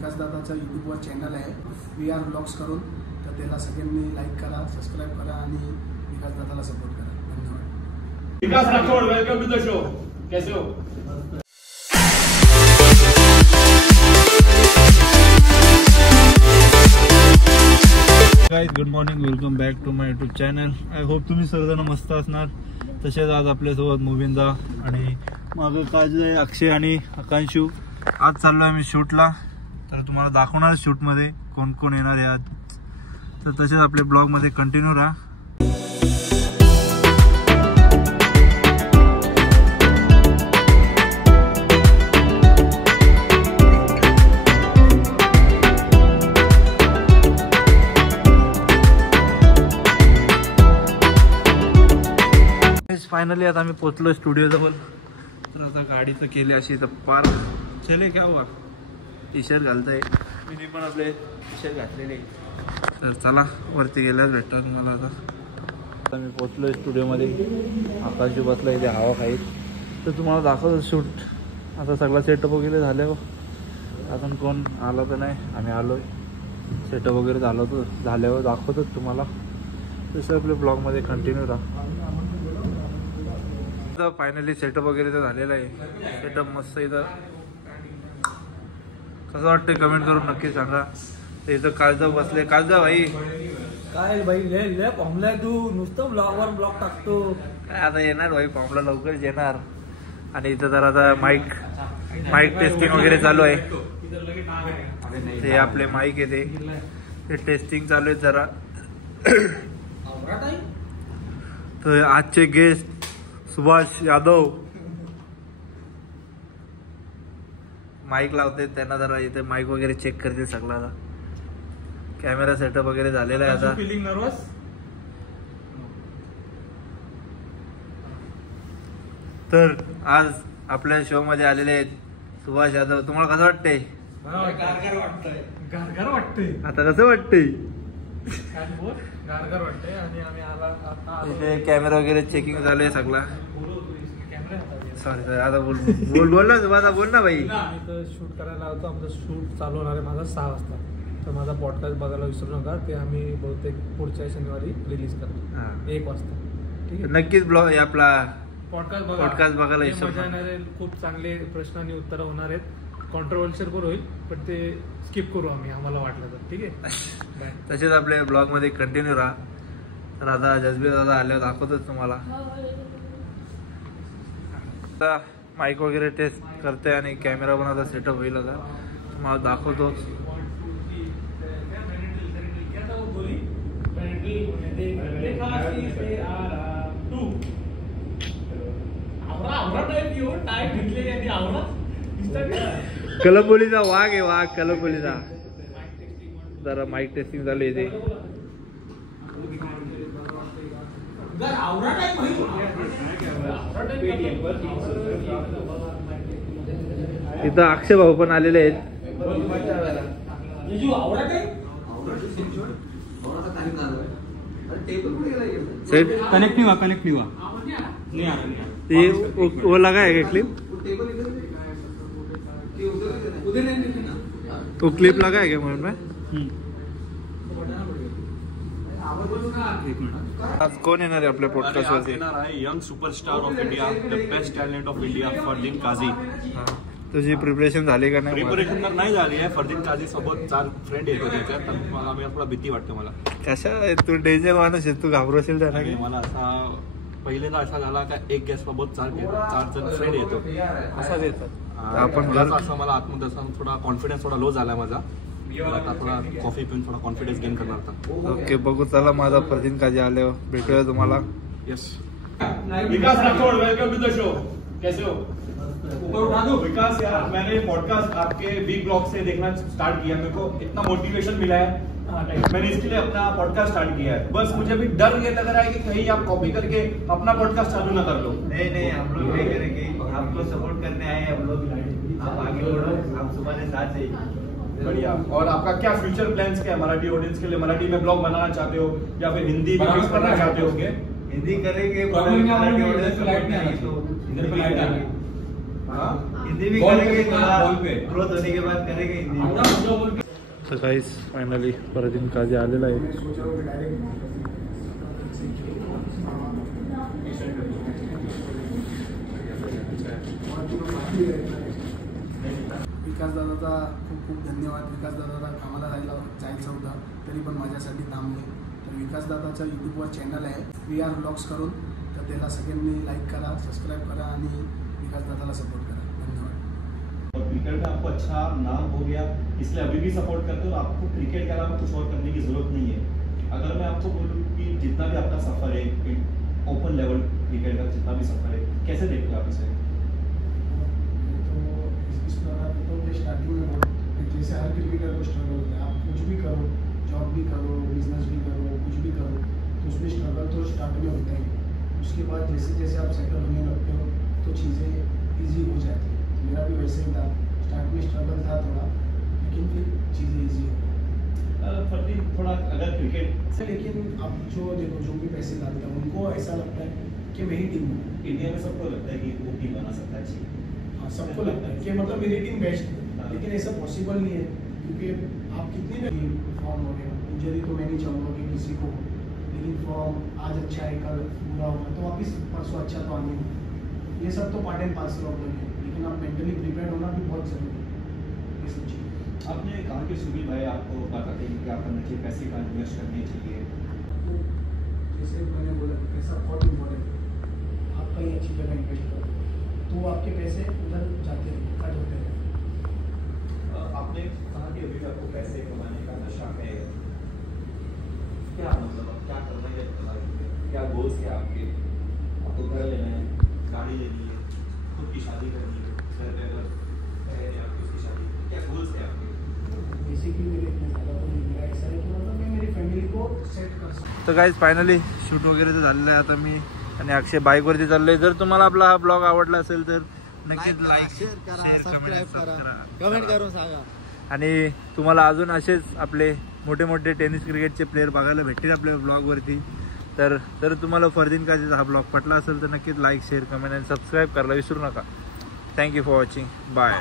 विकास दादाचा यूट्यूबवर चॅनल आहे VR ब्लॉग्स करून, तर त्याला सगळ्यांनी लाईक करा, सबस्क्राईब करा आणि विकास दादाला सपोर्ट करा. धन्यवाद. Vikas Rathod, welcome to the show. कैसे हो? Guys, good morning, welcome back to my YouTube channel. I hope तुम्ही सर्वजण मस्त असणार. तसेच आज आपल्यासोबत मुविंदा आणि मागं काजल, अक्षय आणि आकांशू. आज चाललो आहे मी शूटला, तर तुम्हाला दाखवणार शूटमध्ये कोण कोण येणार आहे आज. तर तसेच आपल्या ब्लॉगमध्ये कंटिन्यू राहा. फायनली आता आम्ही पोचलो स्टुडिओ जवळ. तर आता गाडीचं केले अशी तर पार चले क्या हुआ. टी शर्ट घालताय, मी पण आपले टी शर्ट घातलेले. तर चला वरती गेल्यावर भेटतात तुम्हाला. आता मी पोचलो स्टुडिओमध्ये. आकाश बसला इथे हवा खाईत. तर तुम्हाला दाखवतो शूट. आता सगळा सेटअप वगैरे झाल्यावर अजून कोण आला तर नाही, आम्ही आलो आहे. सेटअप वगैरे झाल्यावर दाखवतोच तुम्हाला. तसं आपल्या ब्लॉगमध्ये कंटिन्यू राहा. फायनली सेटअप वगैरे तर झालेला आहे. सेटअप मस्त. इथं कसं वाटतंय कमेंट करून नक्की सांगा. इथं काळजाव बसले. काळजाव भाई काय भाई लय फॉर्मला तू नुसतं ब्लॉगवर ब्लॉग टाकतो. काय आता येणार भाई, फॉर्मला लवकरच येणार. आणि इथं तर आता माईक टेस्टिंग वगैरे चालू आहे. ते आपले माईक आहे ते टेस्टिंग चालू आहे जरा. तर आजचे गेस्ट सुभाष यादव माईक लावते. त्यांना जरा इथे माईक वगैरे चेक करते सगळा. आता कॅमेरा सेटअप वगैरे झालेला आहे. आता फीलिंग नर्वस? तर आज आपल्या शो मध्ये आलेले आहेत सुभाष यादव. तुम्हाला कसं वाटतंय? गारगार वाटतंय. आता कसं वाटतंय? गारगार वाटतंय. आणि आम्ही आला इथे कॅमेरा वगैरे चेकिंग झालंय सगळा. सॉरी आता बोल ना भाई. इथं शूट करायला होतो. आमचं शूट चालू होणार आहे माझा 6 वाजता. तर माझा पॉडकास्ट बघायला विसरू नका. ते आम्ही बहुतेक पुढच्या शनिवारी रिलीज करतो 1 वाजता. ठीक आहे, नक्कीच ब्लॉग आपला पॉडकास्ट बघायला मजा येणार आहे. खूप चांगले प्रश्न आणि उत्तरं होणार आहेत. कॉन्ट्रोवर्शियल पण होईल, पण ते स्किप करू आम्ही आम्हाला वाटलं तर. ठीक आहे, तसेच आपल्या ब्लॉग मध्ये कंटिन्यू राहा. तर आता जसबीर दादा आल्यावर दाखवतोच तुम्हाला. आता माईक वगैरे टेस्ट करते आणि कॅमेरा पण आता सेटअप होईल. आता तुम्हाला दाखवतो. कलबोलीचा वाघ आहे, वाघ कलबोलीचा. जरा माईक टेस्टिंग झालं इथे. इथं अक्षय भाऊ पण आलेले आहेत. कनेक्ट नहीं हुआ ये वो लगा है क्या क्लिप? तो क्लिप लगा है क्या मोबाइल में? आज कोण येणार आहे आपल्या पॉडकास्ट वरती? Young superstar of India, the best talent of India, Fardeen काझी. तुझी प्रिपरेशन झाली का नाही? प्रिपरेशन तर नाही झाली आहे. फरदीन काझी सोबत 4 फ्रेंड येतो त्याच्यात. मला थोडा भीती वाटते. मला कशा तू डेंजर माणूस आहे, तू घाबरशील त्याला की? मला असा पहिल्यांदा असा झाला का एक गॅस सोबत 4 जण फ्रेंड येतो. असाच येतात आपण घर. असं मला आतमध्ये थोडा कॉन्फिडन्स थोडा लो झाला माझा. आता थोडा कॉफी पिऊन थोडा कॉन्फिडन्स गेन करणार होता. ओके, बघू चला. माझा फरदीन काझी आल्यावर भेटूया तुम्हाला. Yes. Vikas Rathod, welcome to the show. कैसे हो? विकास यार, मैंने पॉडकास्ट आपके बिग ब्लॉग से देखना स्टार्ट किया. मेरे को इतना मोटिवेशन मिला है, मैंने इसके लिए अपना पॉडकास्ट स्टार्ट किया है. बस मुझे भी डर ये लग रहा है कि कहीं आप कॉपी करके अपना पॉडकास्ट चालू ना कर लो. नहीं, हम लोग नहीं करेंगे. आपको सपोर्ट करने आए हैं हम लोग. आप आगे बढ़ो, आप तुम्हारे साथ हैं. बढ़िया. और आपका क्या फ्यूचर प्लान्स क्या है मराठी ऑडियंस के लिए? मराठी में ब्लॉग बनाना चाहते हो या फिर हिंदी में मिक्स करना चाहते हो? हिंदी करेंगे, हिंदी भी बॉल करेंगे, पे, थोड़ा बॉल पे। ग्रोथ होने के बाद करेंगे हिंदी आजा, आजा बोल के। तर काहीच फायनली परदीन काजी आलेला आहे. मैं सोच रहा हूँ कि डायरेक्ट विकास दादाचा खूप खूप धन्यवाद. विकास दादाला कामाला जायचं होतं तरी पण माझ्यासाठी थांबले. तर विकास दादाचं यूट्यूबवर चॅनल आहे VR ब्लॉग्स करून, तर त्याला सगळ्यांनी लाईक करा, सबस्क्राईब करा आणि विकास दादाला सपोर्ट करा. धन्यवाद. और क्रिकेट में आपको अच्छा नाम हो गया, इसलिए अभी भी सपोर्ट करते हो. आपको क्रिकेट के अलावा कुछ और करने की जरूरत नहीं है. अगर मैं आपको बोलूँ कि जितना भी आपका सफर है ओपन लेवल क्रिकेट का, जितना भी सफर है, कैसे देखते हो आप इसे? इस प्रकार तो मैं स्टार्टिंग में बोल, जैसे हर क्रिकेटर को स्ट्रगल होता है. आप कुछ भी करो, जॉब भी करो, बिजनेस भी करो, कुछ भी करो, तो उसमें स्ट्रगल तो स्टार्ट में होता ही. उसके बाद जैसे जैसे आप सेटल होने लगते हो तो चीज़ें ईजी हो जाती है. मेरा भी वैसे ही था, स्टार्ट में स्ट्रगल था थोड़ा, लेकिन फिर चीज़ें ईजी हो गई. फरदीन, थोड़ा अगर क्रिकेट से, लेकिन अब जो देखो जो भी पैसे लाते हैं उनको ऐसा लगता है कि मेरी टीम है. इंडिया में सबको लगता है कि वो टीम बना सकता है अच्छी. हाँ, सबको लगता है कि मतलब मेरी टीम बेस्ट है, लेकिन ऐसा पॉसिबल नहीं है. क्योंकि आप कितनी भी फॉर्म हो गया, इंजरी तो मैं नहीं चाहूँगा कि किसी को, लेकिन फॉर्म आज अच्छा है कल बुरा होगा तो वापिस परसों अच्छा तो आने नहीं. ये सब तो part and parcel of the game, लेकिन आप मेंटली प्रिपेयर होना भी बहुत ज़रूरी है. ये सब चीज़ आपने कहा कि सुनील भाई आपको बताते हैं क्या करना चाहिए, पैसे कहाँ इन्वेस्ट करने चाहिए. तो जैसे मैंने बोला पैसा बहुत इम्पोर्टेंट है. आप कहीं अच्छी जगह इन्वेस्ट करो तो आपके पैसे उधर जाते हैं, कट होते हैं. आपने कहा कि अभी आपको पैसे कमाने का नशा है. क्या मतलब अब क्या करना है, क्या गोल्स क्या आपके? आपको घर लेना है, गाड़ी लेनी है, खुद की शादी करनी है, घर पे अगर है आपकी उसकी शादी, क्या गोल्स है आपके? बेसिकली मेरे इतने ज़्यादा तो नहीं, मेरा ऐसा है कि मतलब मैं मेरी फॅमिली को सेट कर सकतो. तर काहीच फायनली शूट वगैरे तर झालेलं आहे. आता मी आणि अक्षय बाईकवरती चाललोय. जर तुम्हाला आपला हा ब्लॉग आवडला असेल तर नक्कीच लाईक, शेअर, कमेंट करून सांगा. आणि तुम्हाला अजून असेच आपले मोठे मोठे टेनिस क्रिकेटचे प्लेयर बघायला भेटतील आपल्या ब्लॉगवरती. तर जर तुम्हाला फरदीन काजीचा हा ब्लॉग पटला असेल तर नक्कीच लाईक, शेअर, कमेंट आणि सबस्क्राईब करायला विसरू नका. Thank you for watching. बाय.